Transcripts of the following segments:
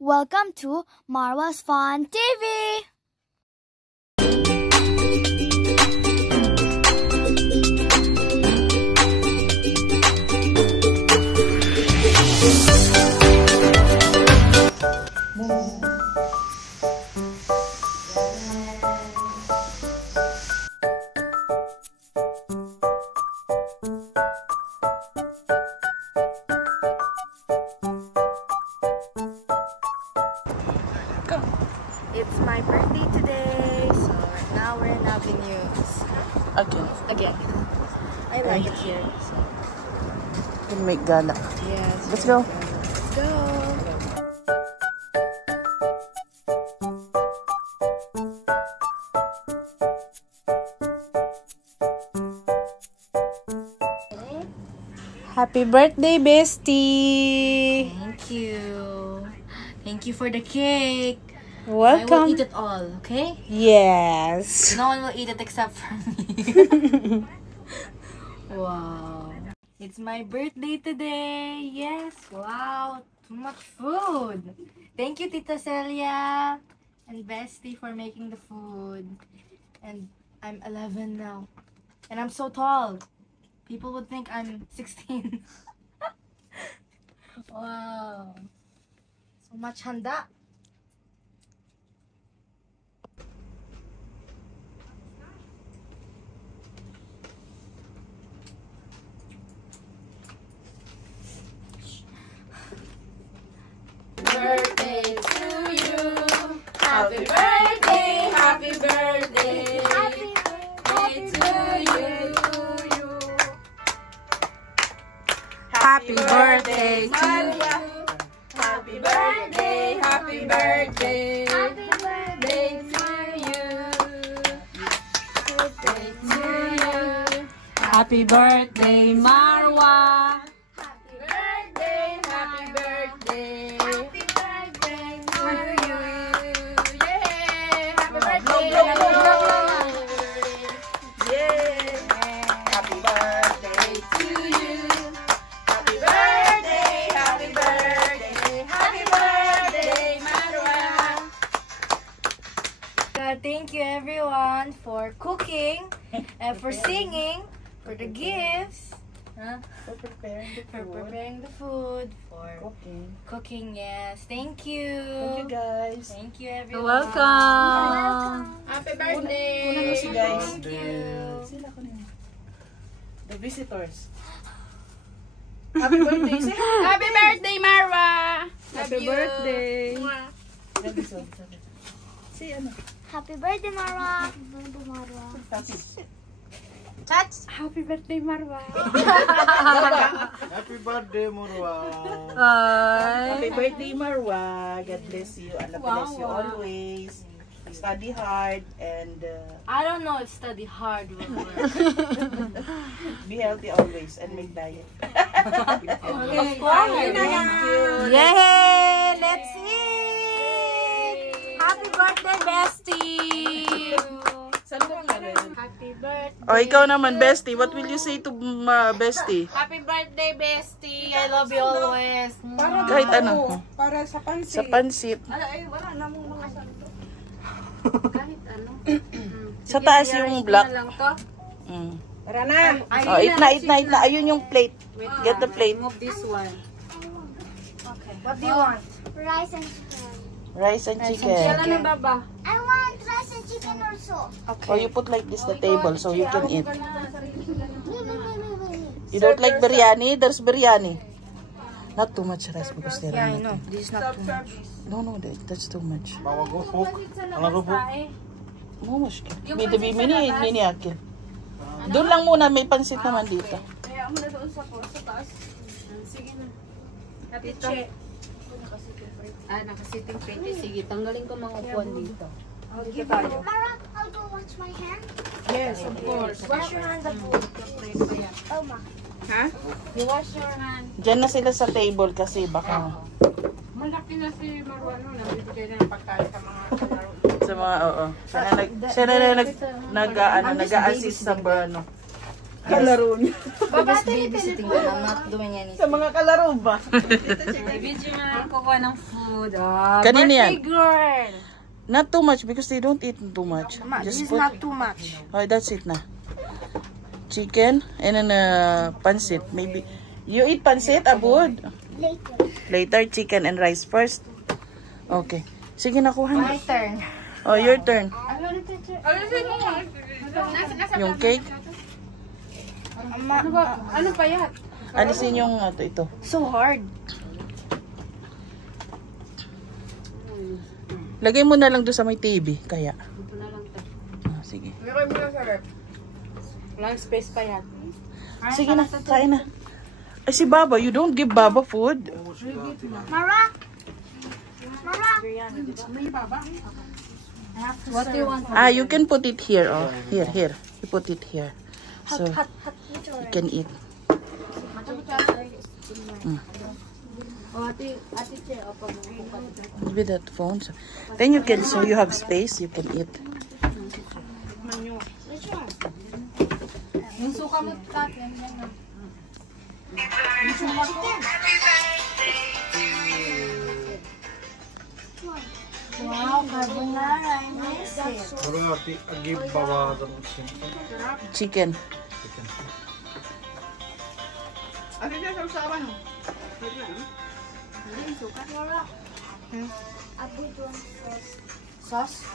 Welcome to Marwa's Fun TV! It's my birthday today, so now we're in Avenues. Again. I like it here. So. Can make gala. Yes. Let's go. Let's go. Happy birthday, bestie! Thank you. Thank you for the cake. Welcome. I will eat it all, okay? Yes. No one will eat it except for me. Wow. It's my birthday today. Yes. Wow. Too much food. Thank you, Tita Celia and Bestie for making the food. And I'm 11 now. And I'm so tall. People would think I'm 16. Wow. So much handa. Birthday to you. Happy birthday, happy birthday. Happy birthday to you. Happy birthday to you. Happy birthday, happy birthday. Happy birthday to you. Birthday to you. Happy birthday, Marwa. Happy birthday, happy birthday. Happy birthday to you. Yay! Happy birthday. Yay! Happy birthday To you. Happy birthday, happy birthday. Happy birthday, Marwa. Thank you everyone for cooking and for singing, for the gifts. for preparing the For preparing the food, for cooking, yes. Thank you. Thank you, guys. Thank you, everyone. Welcome. Happy birthday. Una mo si guys. Thank you. Sila ko na. The visitors. Happy birthday. Say hi. Happy birthday, Marwa. Happy birthday. Say ano? Happy birthday, Marwa! Happy birthday, Marwa! Happy. Touch. Happy birthday, Marwa. Happy birthday, Marwa. Happy birthday, Marwa. God bless you. Allah bless you always. Study hard and I don't know if study hard will work. be healthy always and make diet. Of course. Yay! Let's eat! Happy birthday, bestie! Happy birthday. Oh, ikaw naman, bestie. What will you say to bestie? Happy birthday, bestie. I love you always. Kahit ano. Para sa pansit. Sa pansit. Ay, wala namang mga santo. Kahit ano. Sa taas yung block. lang to. Mm. Tara na. Oh, eat na. Ayun yung plate. Get the plate. Move this one. What do you want? Rice and chicken. Rice and chicken. Kailan na baba? I want rice and chicken also. Oh, you put like this the table so you can eat. Me. You don't like biryani? There's biryani. Not too much rice because they're Yeah, I know. This is not too much. No, that's too much. Bawa gufok. Ang rubok. No, mushkil. Mini akin. Doon lang muna, may pansit naman dito. Kaya mo na doon sa taas. Sige na. Che. Nakasitting pretty. Sige, tanggalin ko mga upuan dito. Dito tayo. Marwa, I'll go wash my hand. Yes, of course. Wash your hand, the food. Oh, ma. Ha? You wash your hand. Diyan na sila sa table kasi baka Malaki na si Marwan no. Nabibigay na ng pagkain sa mga kalaro. sa mga, oo. Siya na nag-assist sa ano. Kalaro niya. I'm just babysitting them. I'm not doing anything. Sa mga kalaro ba? Video na kukuha ng food. Kanina yan. Birthday girl. Not too much because they don't eat too much. This is put... not too much. Oh, that's it na. Chicken and then pancit. Maybe you eat pancit, Abud? Later, chicken and rice first. Okay. Sige, nakuha na. My turn. Oh, your turn. Yung cake. Ano pa yan? Alisin yung ito. So hard. Lagay mo na lang doon sa may TV. Kaya. Sige. Meron mo na sa rep. Walang space pa yan. Sige na. Kain na. Ay, si Baba. You don't give Baba food. Mara? Mara? What do you want? Ah, you can put it here. Oh, here. You put it here. So, you can eat. With that phone. So, then you can, so you have space, you can eat. Yung suka mo tatin. Wow, carbonara. I miss it. Murwa, give Baba the Chicken. Ano siya sa usawa no? Sauce?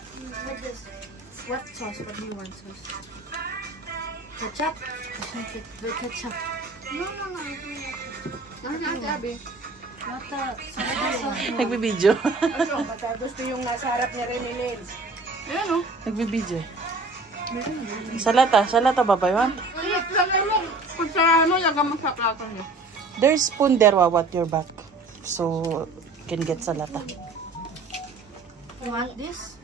What sauce? What do you want sauce? Ketchup? The ketchup. Ano na ate Abi? What the... Nagbibideo. Ano? Basta gusto yung nasa harap niya Remilin. Ayan o. Nagbibideo. Salata Baba, you want? Lagay mo. Kung sa ano, lagay mo sa plato niyo. There's spoon there, Wawa, at your back. So, you can get salata. You want this?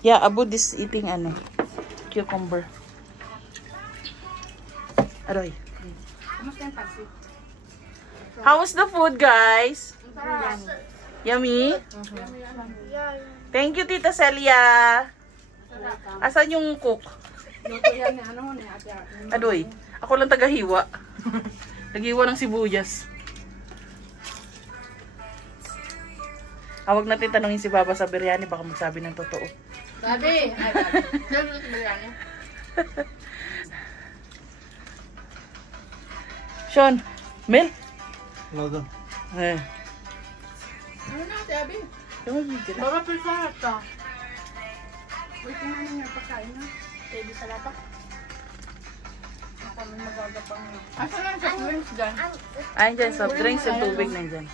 Yeah, Abud is eating cucumber. Aroy. Kamusta yung pansit? How was the food, guys? Yummy? Thank you, Tita Celia. Asan yung cook? Luto yan ni ano ni ate. Adoy, ako lang tagahiwa. Naghiwa ng sibuyas. Huwag natin tanongin si Baba sa biryani, baka magsabi ng totoo. Sabi! Luto biryani. Sean, milk? Lado. Ano na ate Abi? Baba, Baba prefer ito. Wait na ano niya pagkain na. Baby salata? Ako may magagapang na. Asan lang sa drinks dyan? ayun dyan, soft drinks and tubig nandyan.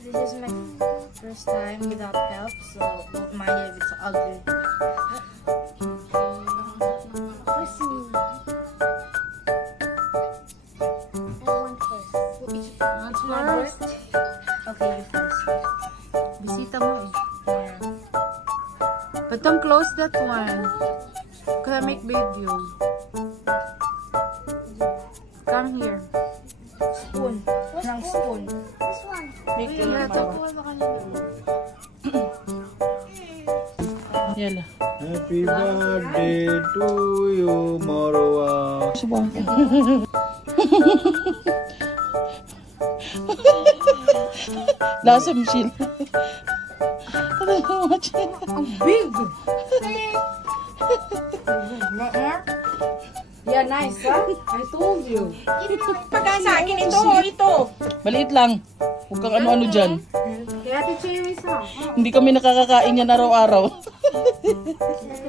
This is my first time without help, so don't mind if it's ugly. What's first? Okay, you first. Bisita mo eh. But don't close that one. Cause I make video. Come here. Spoon. Lang spoon. This one. Make your Yala. Happy birthday to you, Marwa. Lasa, Michelle. Ang big! Yeah, nice, huh? I told you. Pagka sa akin ito. Maliit lang. Huwag kang ano-ano dyan. Kaya teacher yung isa. Hindi kami nakakakain yan araw-araw.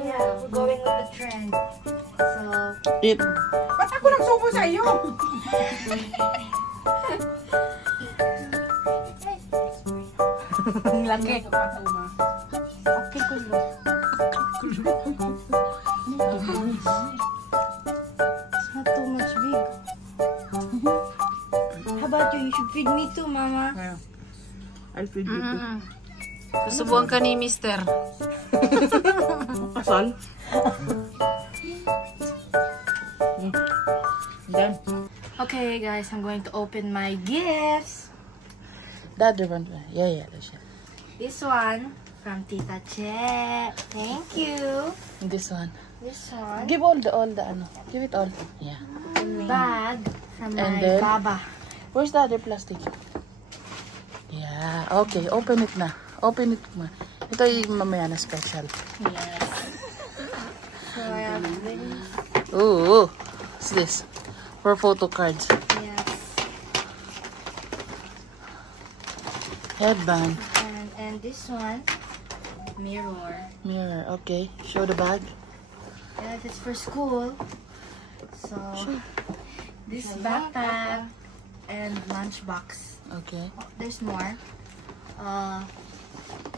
Yeah, we're going with the trend. So, Eat. Ba't ako nagsubo sa iyo? ang laki. Okay, kulo. It's not too much big. How about you? You should feed me too, Mama. I'll feed you too. Susubuan ka ni Mister. Kasal? Done. Okay, guys, I'm going to open my gifts. The other one. Yeah, that's it. This one from Tita Che. Thank you. This one. This one. Give all the ano. Give it all. Yeah. Bag from And my then? baba. Where's the other plastic? Yeah. Okay, open it na. Open it ma. Ito yung mamaya na special. Yes. So I have this. Ooh. What's this? For photo cards. Yes. Headband. And this one. Mirror. Mirror. Okay. Show the bag. Yes, it's for school. So this backpack and lunchbox. Okay. There's more.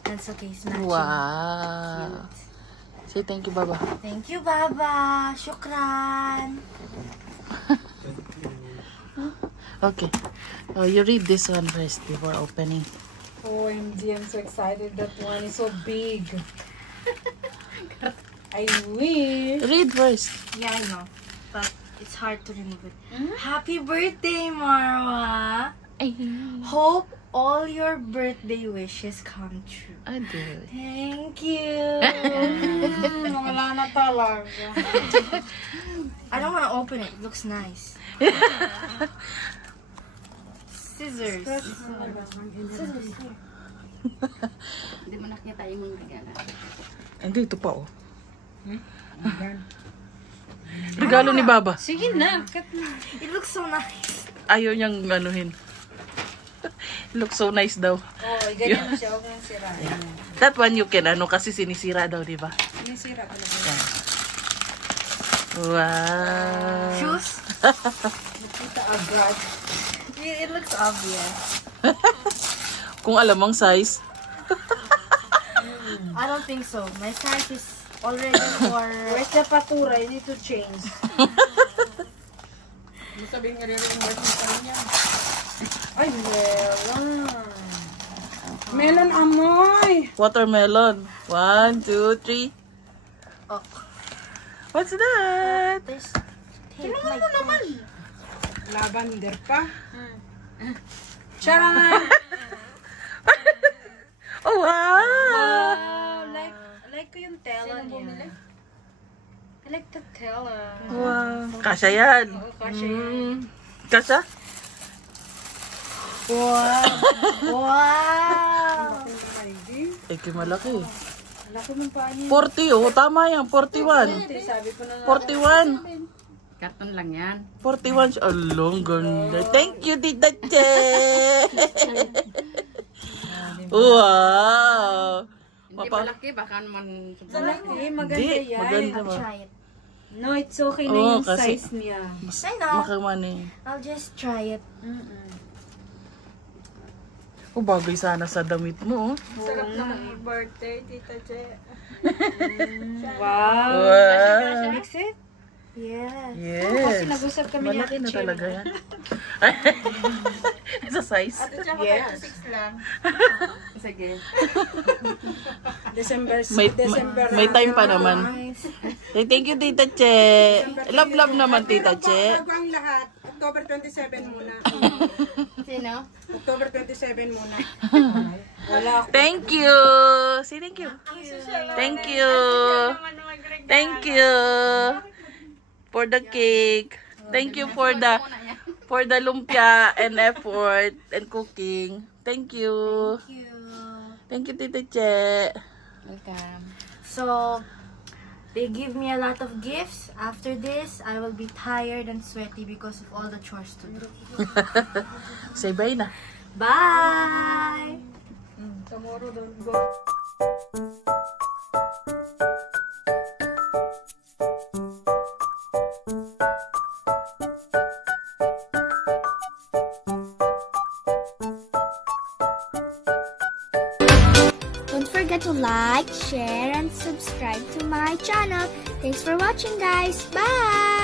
Pencil case matching. Wow. Say thank you, Baba. Thank you, Baba. Shukran. Okay. Oh, you read this one first before opening. OMG, I'm so excited. That one is so big. I wish. Read first. Yeah, I know. But it's hard to remove it. Happy birthday, Marwa. Hope all your birthday wishes come true. I do. Thank you. Wala na talaga. I don't want to open it. It looks nice. Scissors. Scissors. Hindi mo nakita yung mga regala. Hindi, ito pa oh. Regalo ni Baba. Sige na, cut na. It looks so nice. Ayaw niyang anuhin. It looks so nice daw. Oh, ganyan na siya. Huwag nang sira. That one you can ano kasi sinisira daw, di ba? Sinisira ko na. Wow. Shoes. Nakita agad. It looks obvious. Kung alam ang size. I don't think so. My size is already for... Where's the patura? You need to change. Hindi sabihin nga rin-reimburse mo sa kanya. Ay, melon. Melon amoy. Watermelon. 1, 2, 3. Oh. What's that? There's tape. My gosh. Lavender pa. Charan! Oh, wow! Wow! Like ko yung tela niya. I like the tela. Wow. Kasha yan. Oh, kasha yun. Kasha? Wow! Wow! Eh, malaki. Laki mong paa niya. 40, oh. Tama yan. 41. Sabi ko na nga. 41. Karton lang yan. 41 siya. Along, ganda. Thank you, Tita Che. Wow. Hindi malaki, baka naman. Malaki, maganda Hindi, yan. maganda ba? Try it. No, it's okay na Oo, yung kasi- size niya. I know. Makamani. I'll just try it. Oh, bagay sana sa damit mo, oh. Sarap na birthday, Tita Je. Wow. Mix it? Yes. Yes. Nag-usap kami Malaki na talaga yan. Sa size. Yes. Sige. December May time pa naman. Nice. Eh, thank you, Tita Che. Love naman, Tita Che. Bago ang lahat, October 27 muna. Sino? October 27 muna. Thank you. Say thank you. Thank you. Thank you for the cake. Thank you for the lumpia and effort and cooking. Thank you. Thank you, Tita Che. Welcome. So, they give me a lot of gifts. After this, I will be tired and sweaty because of all the chores to do. Say bye na. Bye! Tomorrow don't go. Don't forget to like, share, and subscribe to my channel. Thanks for watching, guys. Bye!